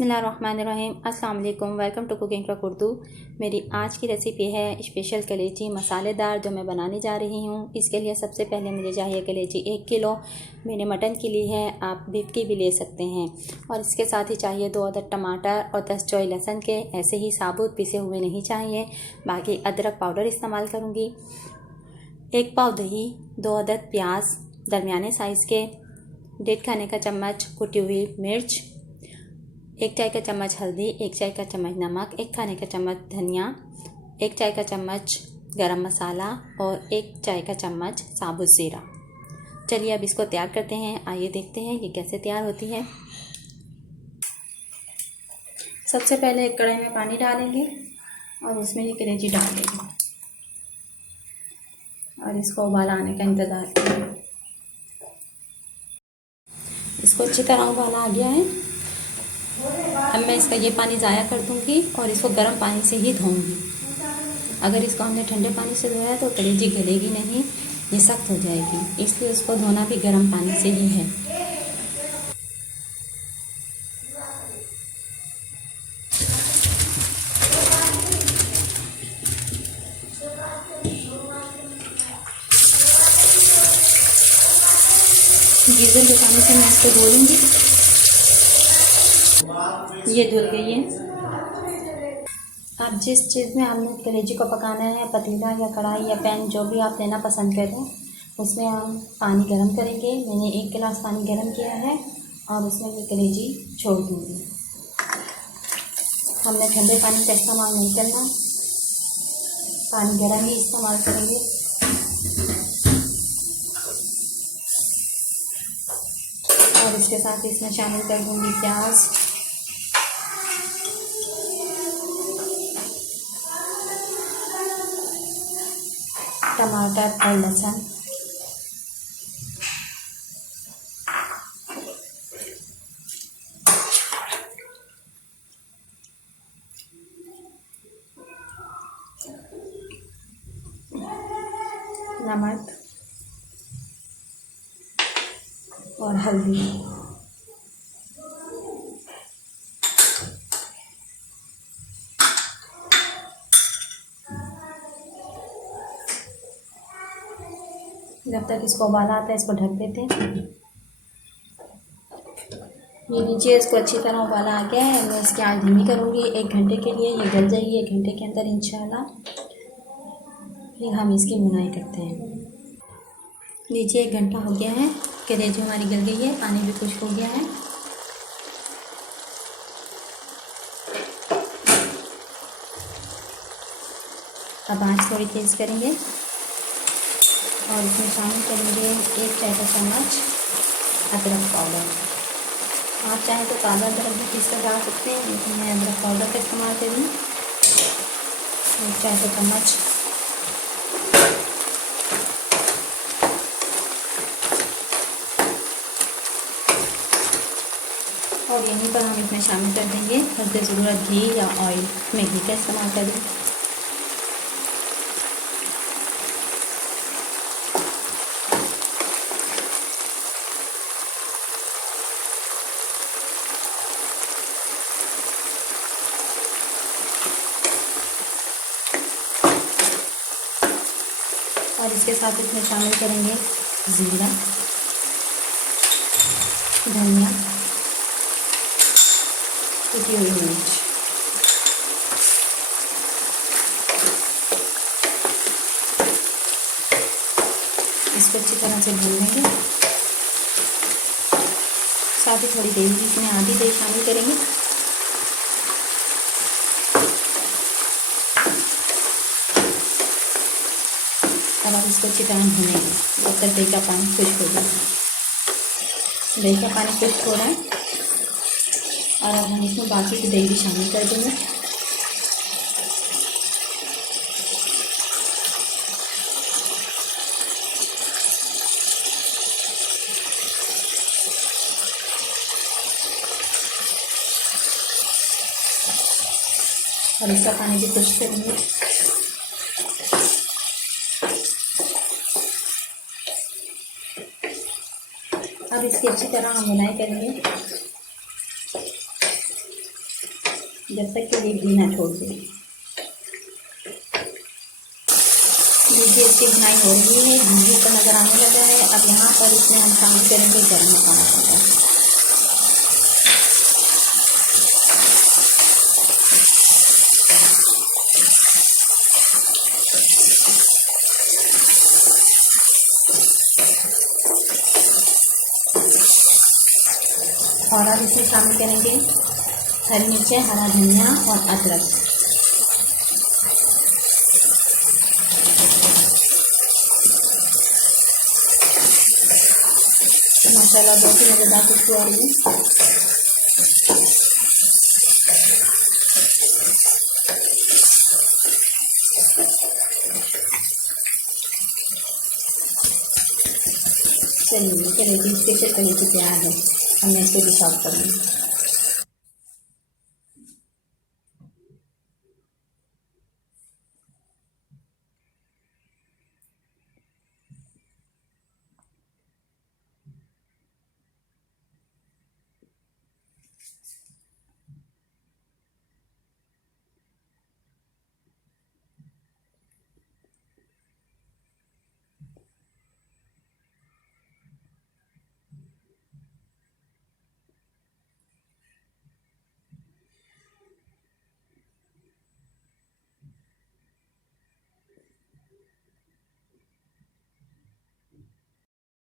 बिस्मिल्लाहिर्रहमानिर्रहीम। अस्सलाम वालेकुम। Welcome to cooking track Urdu. मेरी आज की रेसिपी है स्पेशल कलेजी मसालेदार, जो मैं बनाने जा रही हूँ। इसके लिए सबसे पहले मुझे चाहिए कलेजी 1 किलो। मैंने मटन की ली है, आप बीफ की भी ले सकते हैं। और इसके साथ ही चाहिए 2 अदद टमाटर और 10 चौई लहसुन के, ऐसे ही साबुत पिसे हुए नहीं चाहिए। बाकी अदरक पाउडर इस्तेमाल करूँगी। 1 पाव दही, 2 अदद प्याज दरमियाने साइज़ के, 1.5 खाने का चम्मच कुटी हुई मिर्च, 1 चाय का चम्मच हल्दी, 1 चाय का चम्मच नमक, 1 खाने का चम्मच धनिया, 1 चाय का चम्मच गरम मसाला और 1 चाय का चम्मच साबुत ज़ीरा। चलिए अब इसको तैयार करते हैं। आइए देखते हैं ये कैसे तैयार होती है। सबसे पहले एक कढ़ाई में पानी डालेंगे और उसमें ये कलेजी डाल देंगे और इसको उबाल आने का इंतज़ार करेंगे। इसको अच्छी तरह उबाला आ गया है। अब मैं इसका ये पानी ज़ाया कर दूंगी और इसको गर्म पानी से ही धोऊंगी। अगर इसको हमने ठंडे पानी से धोया तो कलेजी गलेगी नहीं, ये सख्त हो जाएगी, इसलिए उसको धोना भी गर्म पानी से ही है। गीज़र के पानी से मैं इसको धो लूँगी। ये धुल गई है। आप जिस चीज़ में आपने कलेजी को पकाना है, पतीला या कढ़ाई या पैन, जो भी आप लेना पसंद करें, उसमें हम पानी गर्म करेंगे। मैंने 1 गिलास पानी गर्म किया है और उसमें ये कलेजी छोड़ दूँगी। हमने ठंडे पानी का इस्तेमाल नहीं करना, पानी गर्म ही इस्तेमाल करेंगे। और इसके साथ इसमें शामिल कर दूँगी प्याज, टमाटर और लहसुन, नमक और हल्दी। जब तक इसको उबाला आता है इसको ढक देते हैं। ये नीचे इसको अच्छी तरह उबाला आ गया है। मैं इसकी आंच धीमी करूँगी 1 घंटे के लिए। ये गल जाएगी 1 घंटे के अंदर इंशाल्लाह। फिर हम इसकी भुनाई करते हैं। नीचे 1 घंटा हो गया है, कलेजी हमारी गल गई है, पानी भी खुश्क हो गया है। अब आंच थोड़ी तेज़ करेंगे और इसमें शामिल करेंगे 1 चाय का चम्मच अदरक पाउडर। आप चाहें तो ताज़ा अदरक भी पीस कर डाल सकते हैं, लेकिन मैं अदरक पाउडर का इस्तेमाल करूँ। 1 चाय का चम्मच और यहीं पर हम इसमें शामिल कर देंगे हल्के ज़रूरत घी या ऑयल। मैं घी का इस्तेमाल करूँ। और इसके साथ इसमें शामिल करेंगे ज़ीरा, धनिया, कुटी हुई मिर्च। इसको अच्छी तरह से भून लेंगे। साथ ही थोड़ी दही, इसमें आधी दही शामिल करेंगे। अब आप इसको अच्छी तरह भूनेंगे जब तक दही का पानी खुश्क हो जाए। दही का पानी खुश्क हो रहा है और अब हम इसमें बाकी की दही भी शामिल कर देंगे। और इसका पानी भी खुश्क करेंगे। अब इसकी अच्छी तरह हम भुनाई करेंगे। जब तक कि ये घी ना छोड़ दे। देखिए इसकी भुनाई हो रही है, घी ऊपर नज़र आने लगा है। अब यहाँ पर इसमें हम शामिल करेंगे गरम मसाला पाउडर। और अब इसमें शामिल करेंगे हरी मिर्चें, हरा धनिया और अदरक। माशाल्लाह बहुत ही मज़ेदार खुशबू आ रही है। चलिए कलेजी स्पेशल कलेजी तैयार है। हमने इसको भी सर्व करेंगे।